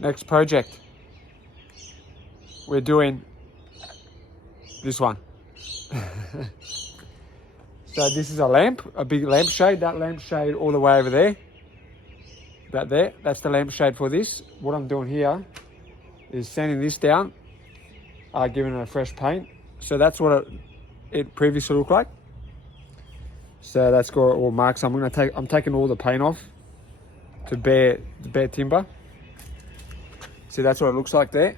next project. We're doing this one. So this is a lamp, a big lampshade. That lampshade all the way over there. About there, that's the lampshade for this. What I'm doing here is sanding this down, giving it a fresh paint. So that's what it previously looked like. So that's got all marks. I'm taking all the paint off to bare timber. See, that's what it looks like there.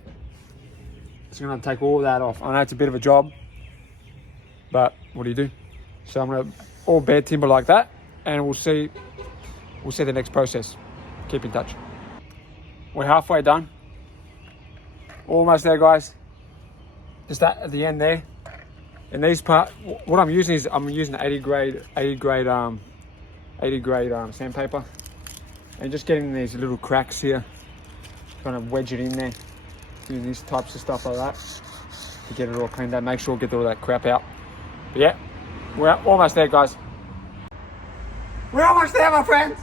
So I'm gonna take all that off. I know it's a bit of a job, but what do you do? So I'm gonna all bare timber like that, and we'll see the next process. Keep in touch. We're halfway done. Almost there, guys. Just that at the end there. And these what I'm using is 80 grade sandpaper, and just getting these little cracks here, trying to wedge it in there, doing these types of stuff like that to get it all cleaned up. Make sure get all that crap out. But yeah, we're almost there, guys. We're almost there, my friends.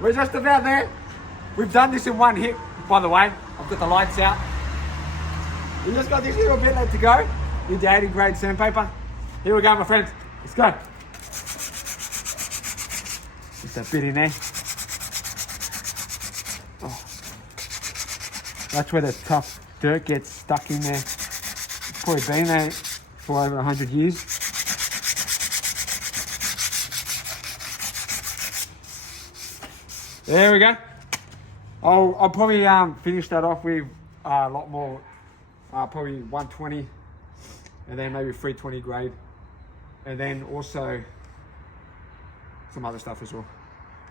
We're just about there. We've done this in one hit, by the way. I've got the lights out. We just got this little bit left to go. With the 80 grade sandpaper. Here we go, my friends. Let's go. Just that bit in there. Oh. That's where the tough dirt gets stuck in there. It's probably been there for over 100 years. There we go. I'll probably finish that off with a lot more, probably 120. And then maybe 320 grade, and then also some other stuff as well.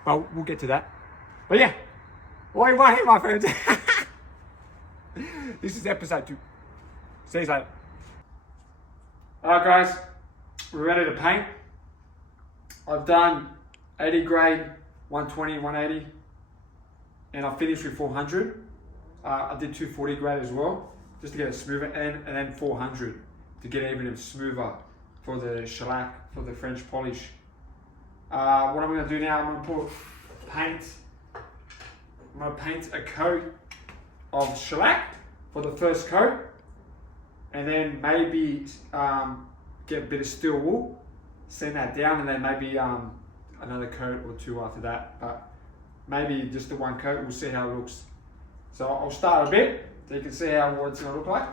But we'll get to that. But yeah, all in one hit, my friends. This is episode 2. See you later. Alright guys, we're ready to paint. I've done 80 grade, 120, 180, and I finished with 400. I did 240 grade as well, just to get it smoother, and then 400. To get it even smoother for the shellac, for the French polish. What I'm going to do now, I'm going to paint a coat of shellac for the first coat, and then maybe get a bit of steel wool, sand that down, and then maybe another coat or 2 after that. But maybe just the 1 coat, we'll see how it looks. So I'll start a bit so you can see what it's going to look like.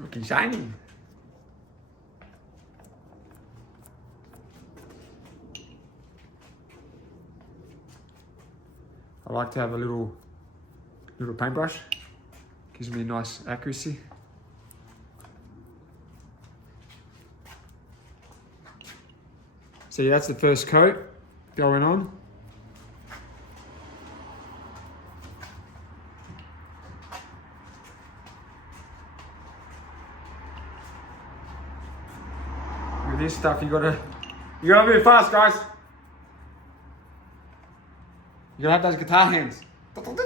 Looking shiny. I like to have a little paintbrush. Gives me nice accuracy. See, that's the first coat going on. With this stuff, you gotta move fast, guys. You gotta have those guitar hands. I'm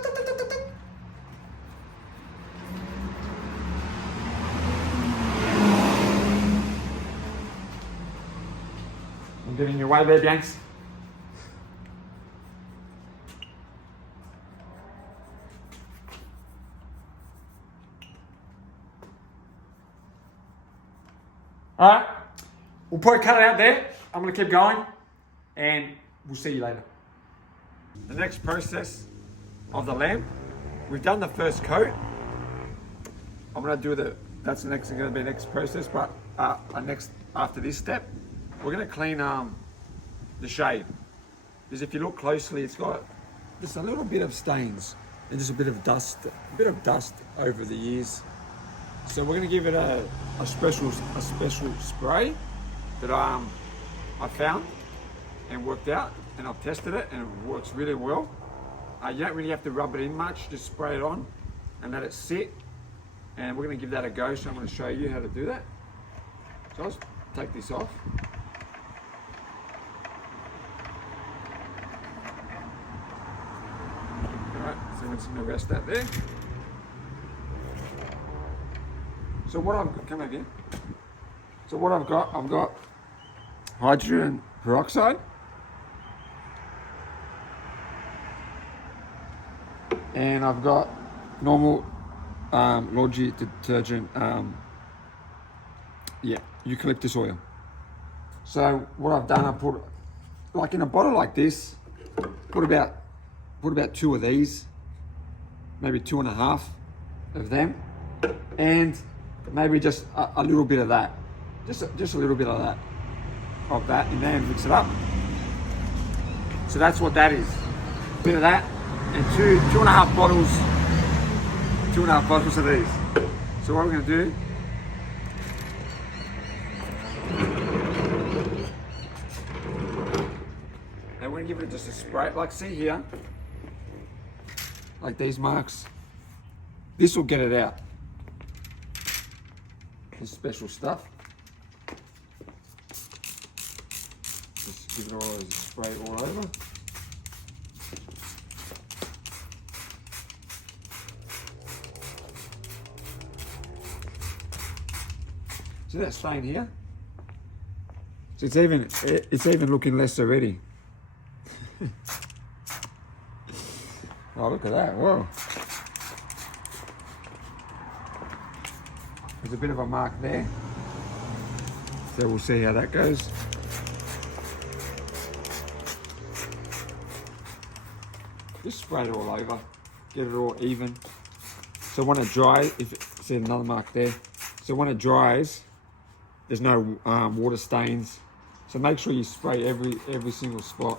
getting your way there, Banks. Alright, we'll probably cut it out there. I'm gonna keep going and we'll see you later. The next process of the lamp, we've done the first coat. I'm gonna do that's gonna be the next process, but after this step, we're gonna clean the shade. Because if you look closely, it's got just a little bit of stains and just a bit of dust over the years. So we're gonna give it a special spray that I found and worked out, and I've tested it and it works really well. You don't really have to rub it in much, just spray it on and let it sit. And we're gonna give that a go, so I'm gonna show you how to do that. So let's take this off. just going to rest that there. So what I've got, come over here. So what I've got hydrogen peroxide. And I've got normal laundry detergent, eucalyptus oil. So what I've done, I put, like in a bottle like this, put about 2 of these, maybe 2.5 of them, and maybe just a little bit of that, just a little bit of that, in there, and mix it up. So that's what that is. A bit of that, and 2.5 bottles, 2.5 bottles of these. So what we're going to do, and we're going to give it just a spray, like see here, like these marks. This will get it out. This special stuff. Just give it all as a spray all over. See that stain here? So it's even looking less already. Oh, look at that! Whoa. There's a bit of a mark there. So we'll see how that goes. Just spray it all over, get it all even. So when it dries, see another mark there. So when it dries, there's no water stains. So make sure you spray every single spot.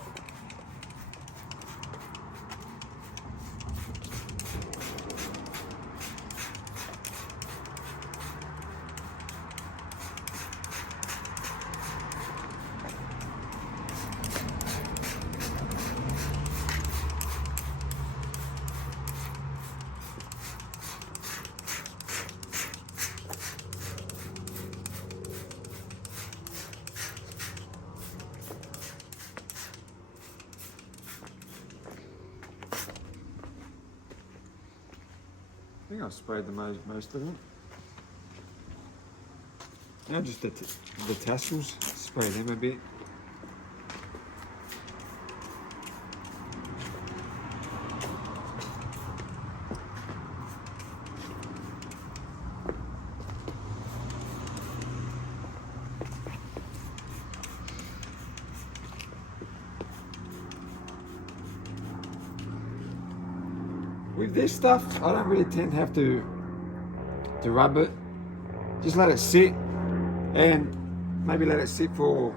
I think I've sprayed the most of them. Now just the tassels, spray them a bit. With this stuff, I don't really tend to have to rub it. Just let it sit, and maybe let it sit for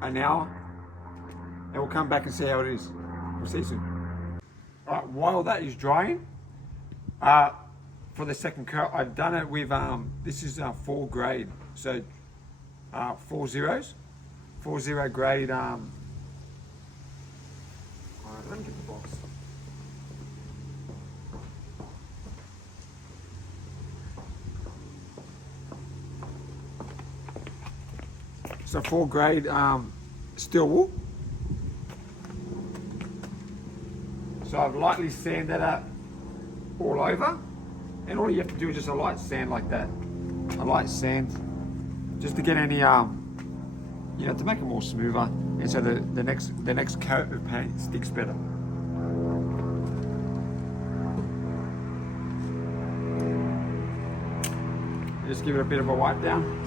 an hour, and we'll come back and see how it is. We'll see you soon. All right, while that is drying, for the second coat, I've done it with, this is 4 grade, so 4 zeros, 4-0 grade, all right, let me get the box. So 4 grade steel wool. So I've lightly sanded that up all over, and all you have to do is just a light sand like that. A light sand, just to get any to make it more smoother, and so the next coat of paint sticks better. Just give it a bit of a wipe down.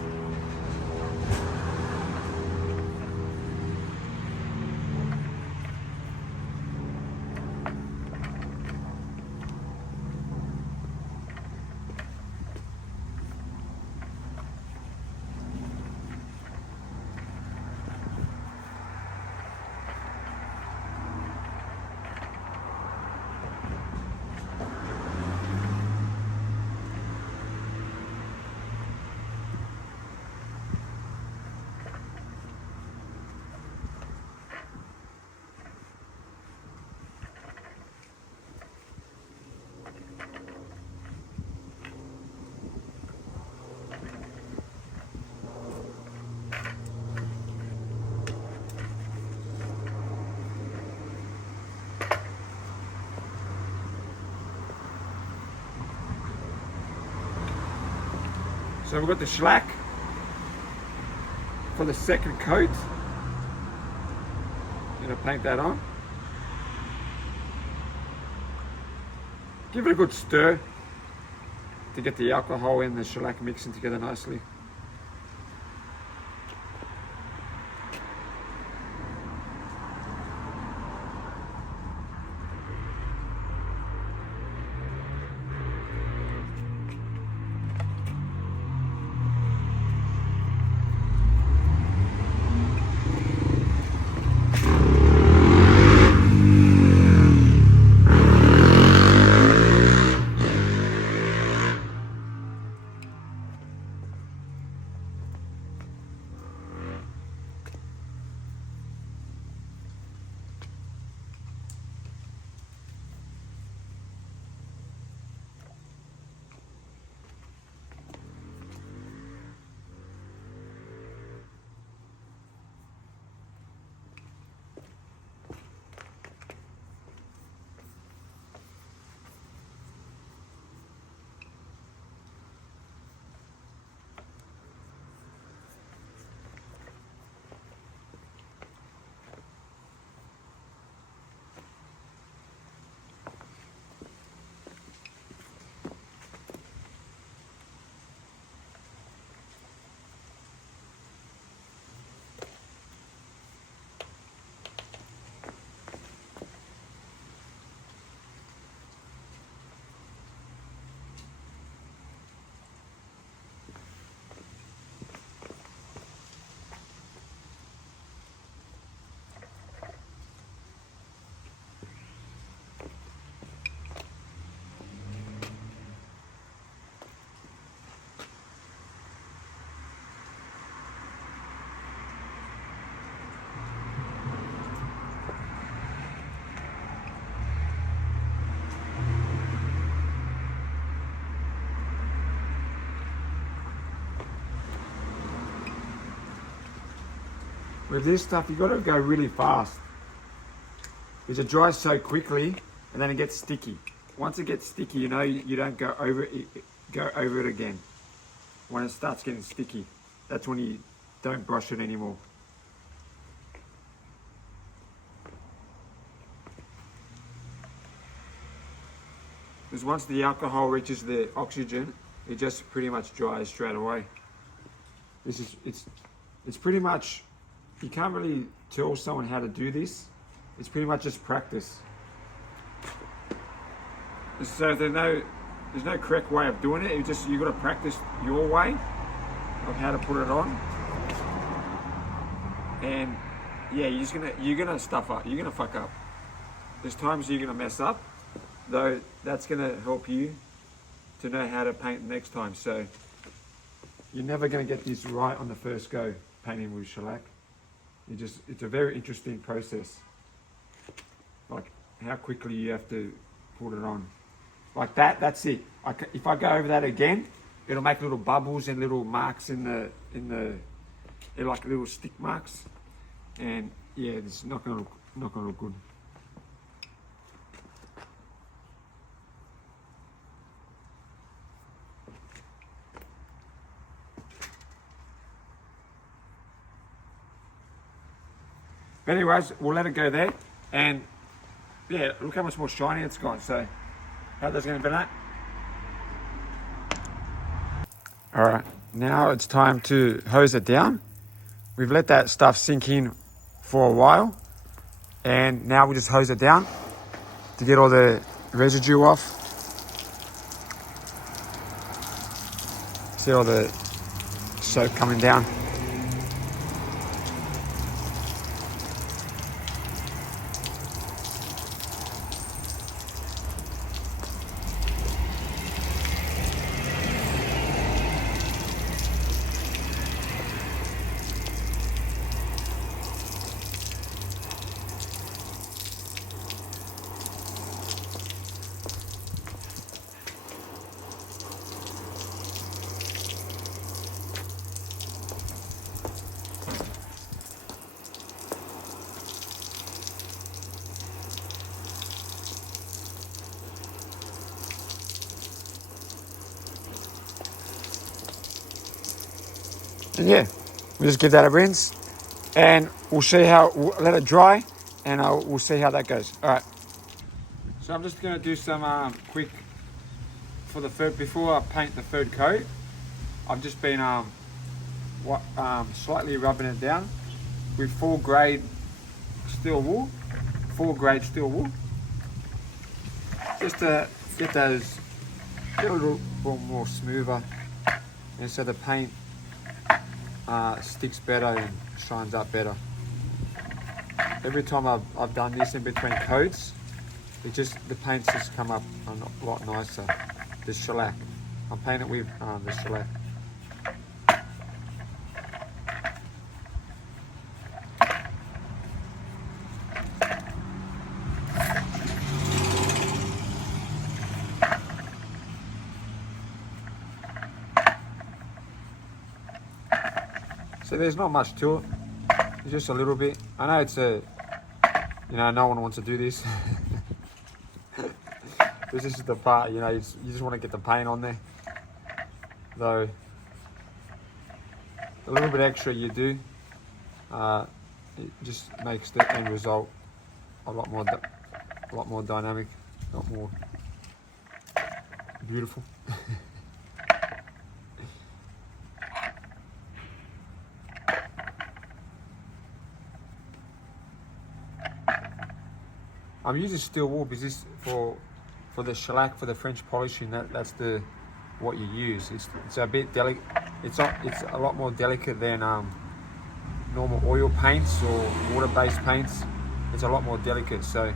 So we've got the shellac for the second coat. I'm going to paint that on. Give it a good stir to get the alcohol and the shellac mixing together nicely. With this stuff, you've got to go really fast because it dries so quickly and then it gets sticky. Once it gets sticky, you know, you don't go over it again. When it starts getting sticky, that's when you don't brush it anymore. Because once the alcohol reaches the oxygen, it just pretty much dries straight away. It's pretty much, you can't really tell someone how to do this. It's pretty much just practice. So there's no correct way of doing it. You got to practice your way of how to put it on. And yeah, you're gonna stuff up. You're gonna fuck up. There's times you're gonna mess up, though. That's gonna help you to know how to paint next time. So you're never gonna get this right on the first go painting with shellac. It's a very interesting process. Like how quickly you have to put it on. Like that, that's it. If I go over that again, it'll make little bubbles and little marks they're like little stick marks. And yeah, it's not gonna look good. But anyways, we'll let it go there. And yeah, look how much more shiny it's got. So how that's going to be that? All right, now it's time to hose it down. We've let that stuff sink in for a while. And now we just hose it down to get all the residue off. See all the soap coming down. yeah, we just give that a rinse, and we'll see how, we'll let it dry, and we'll see how that goes. All right. So I'm just gonna do some quick, for the third, before I paint the third coat, I've just been slightly rubbing it down with 4 grade steel wool, just to get those, get a little more smoother, and so the paint sticks better and shines up better. Every time I've done this in between coats, the paint's just come up a lot nicer. The shellac, I'm painting it with the shellac. So there's not much to it, it's just a little bit. I know it's no one wants to do this. This is the part, you just want to get the paint on there. Though, a little bit extra you do, it just makes the end result a lot more dynamic, a lot more beautiful. I'm using steel wool because this for the shellac, for the French polishing. That's what you use. It's a bit delicate. It's a lot more delicate than normal oil paints or water-based paints. It's a lot more delicate, so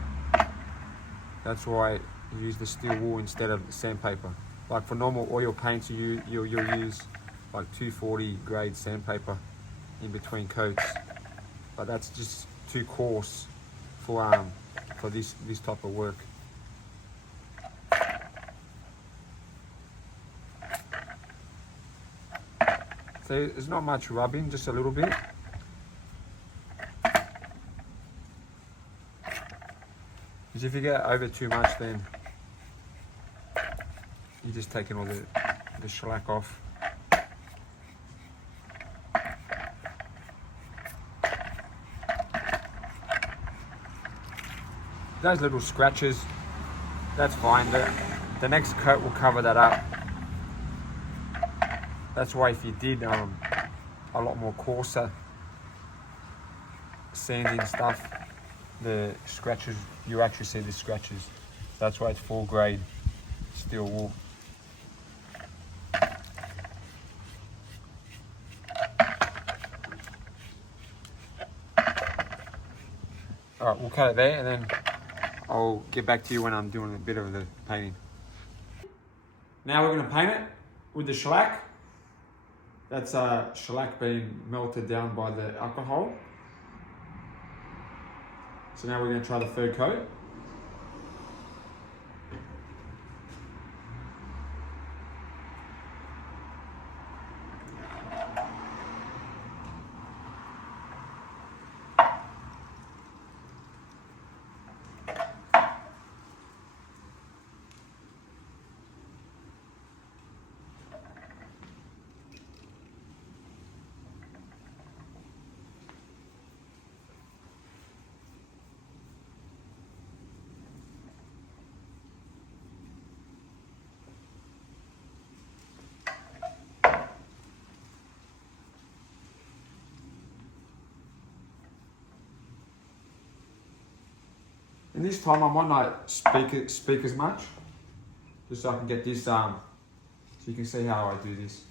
that's why you use the steel wool instead of the sandpaper. Like for normal oil paints, you'll use like 240 grade sandpaper in between coats, but that's just too coarse for this type of work. So there's not much rubbing, just a little bit. Because if you get over too much, then you're just taking all the shellac off. Those little scratches, that's fine. The next coat will cover that up. That's why if you did a lot more coarser sanding stuff, the scratches, you actually see the scratches. That's why it's 4 grade steel wool. All right, we'll cut it there, and then I'll get back to you when I'm doing a bit of the painting. Now we're going to paint it with the shellac. That's shellac being melted down by the alcohol. So now we're going to try the third coat. And this time I might not speak as much, just so I can get this, so you can see how I do this.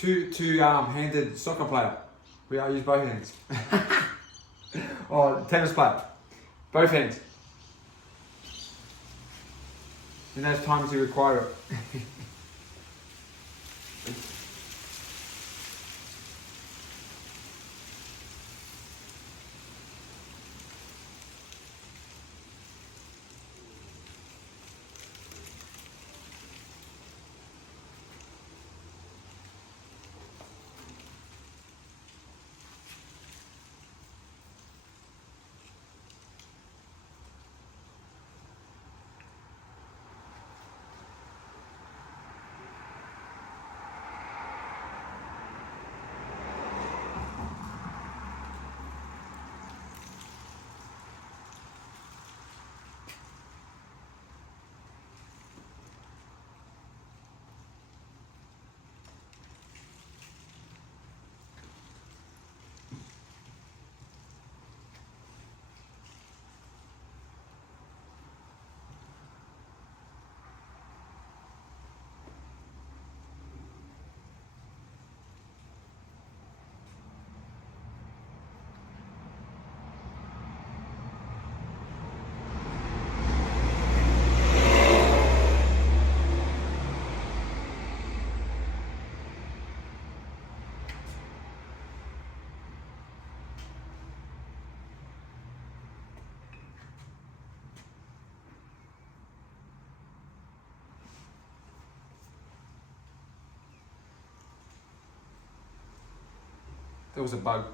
two-handed soccer player. I use both hands. Or tennis player. Both hands. In those times you require it. There was a bug.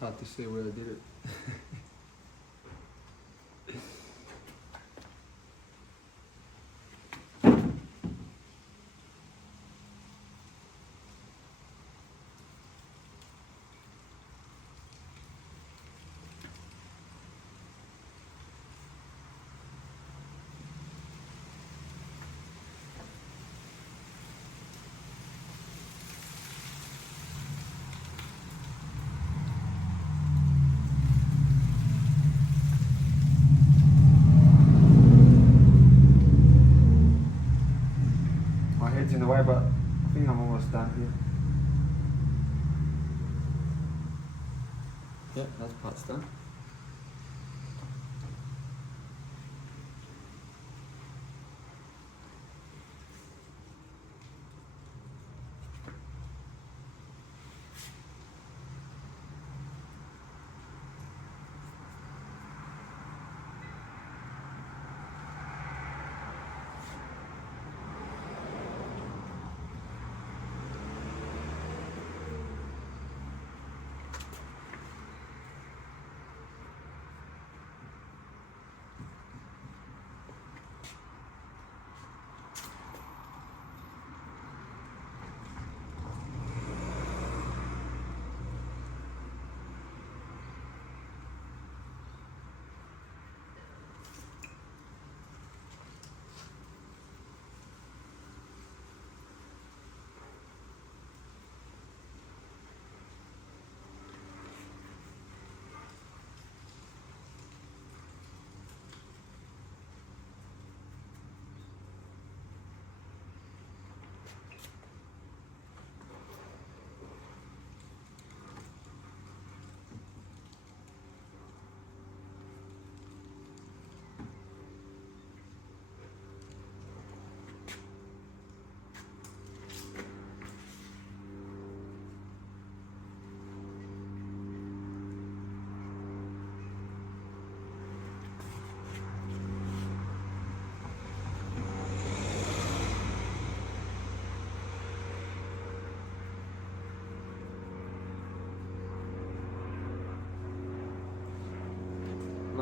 Hard to see where I did it. In the way, but I think I'm almost done here. Yeah, that part's done.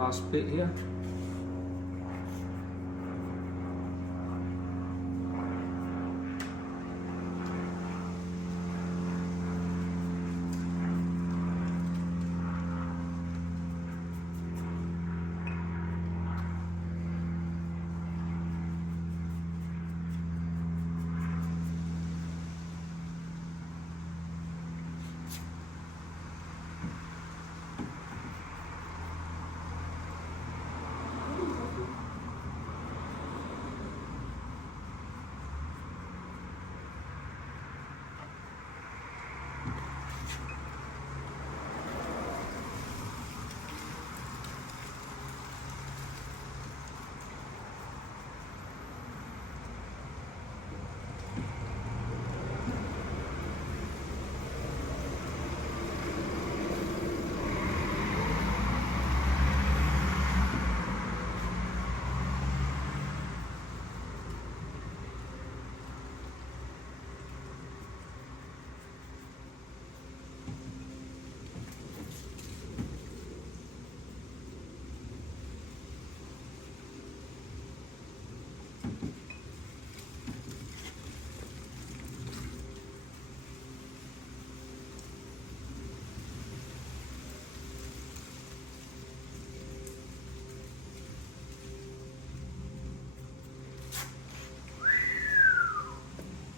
last bit here.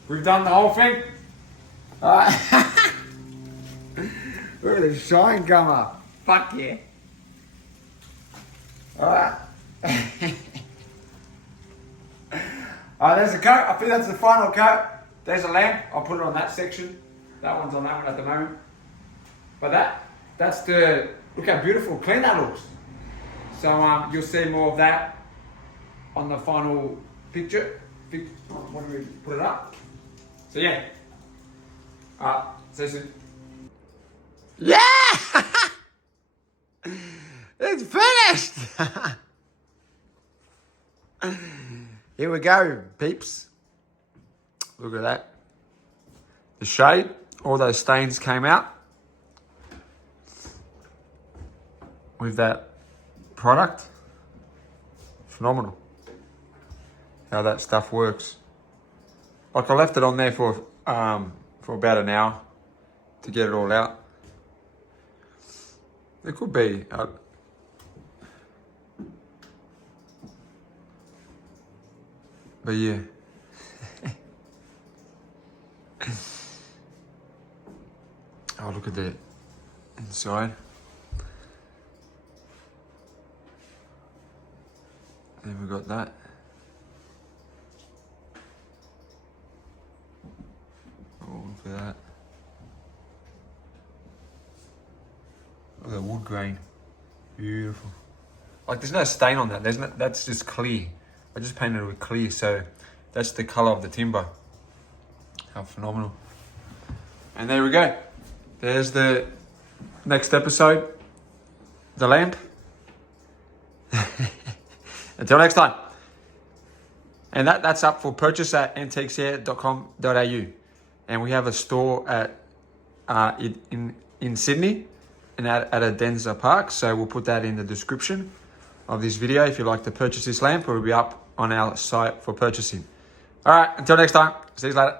We've done the whole thing. Alright. Look at the shine come up. Fuck yeah. Alright. Alright, there's the coat. I think that's the final coat. There's a lamp. I'll put it on that section. That one's on that one at the moment. But that's the, look how beautiful, clean that looks. So you'll see more of that on the final picture. When we put it up. So yeah. See you soon. Yeah! It's finished! Here we go, peeps. Look at that. The shade, all those stains came out with that product. Phenomenal. How that stuff works. Like I left it on there for about an hour to get it all out. It could be. But yeah. Oh, look at the inside. Then we got that. Oh, look at that. Look at the wood grain. Beautiful. Like there's no stain on that. That's just clear. I just painted it with clear, so that's the color of the timber. How phenomenal. And there we go. There's the next episode. The lamp. Until next time. And that's up for purchase at antiquesair.com.au. And we have a store at in Sydney and at Adenza Park. So we'll put that in the description of this video. If you'd like to purchase this lamp, it will be up on our site for purchasing. All right, until next time. See you later.